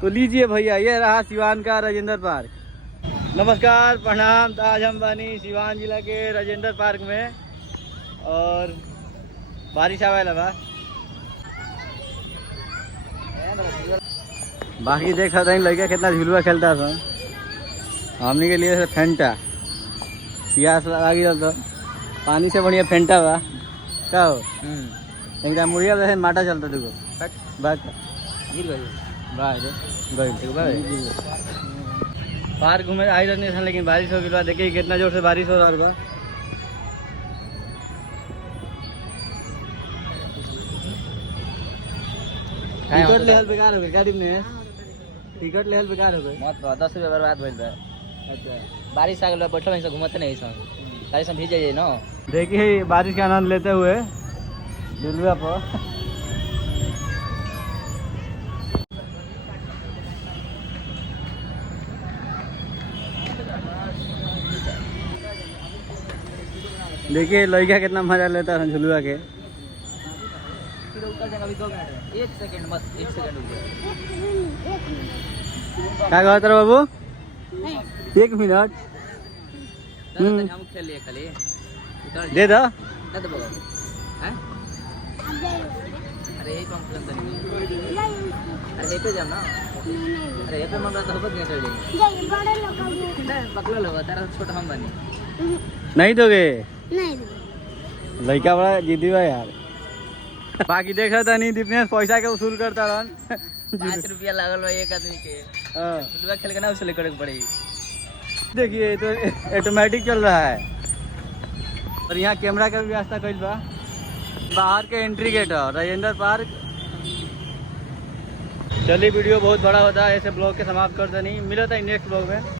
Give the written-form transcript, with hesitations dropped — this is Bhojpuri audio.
तो लीजिए भैया, ये रहा सिवान का राजेंद्र पार्क। नमस्कार, प्रणाम। तो आज हम बनी सिवान जिला के राजेंद्र पार्क में और बारिश आवे लगा। बाकी देख सकते हैं लड़का कितना झुलुआ खेलता था। हमने के लिए फेंटा प्यास लगी तो पानी से बढ़िया फेंटा बा का हो। एकदम मुड़िया वैसे माटा चलता देखो बात गिर गई पार्क घूमे आई रहने थे, लेकिन बारिश हो गई। देखिए कितना जोर से बारिश हो रहा बा। टिकट लेहल बेकार हो गई गाड़ी में। टिकट लेहल बेकार हो गई मत 10 रुपया बर्बाद भइल बा। अच्छा बारिश आ गई बैठल नहीं घूमते नहीं सब गाड़ी से भीज जाइए ना। देखिए बारिश का आनंद लेते हुए झुलुआ पर। देखिए लड़का कितना मजा लेता है झुलुआ के। एक सेकंड बस, एक सेकंड क्या कहते रहे बाबू? 1 मिनट हम खेल लिए खाली दे दो। हैं अरे यही कम खेलते नहीं। अरे यही पे जाम ना। अरे यही पे मन रहा तो बहुत नहीं चल जाएंगे। पकड़ा लोग तेरा छोटा हम बनी नहीं दोगे? नहीं लड़का बड़ा जिद्दी बा यार। बाकी देख रहा था नहीं दीपनेश पैसा के वसूल करता रहन। 5 रुपया लागल बा एक आदमी के। हाँ। खेल के ना उसे लेकर पड़ेगी। देखिए तो ऑटोमेटिक चल रहा है और यहाँ कैमरा का भी व्यवस्था कइल बा। बाहर के एंट्री गेट है राजेंद्र पार्क। चलिए वीडियो बहुत बड़ा होता है, ऐसे ब्लॉग के समाप्त करते नहीं। मिला था नेक्स्ट ब्लॉग में।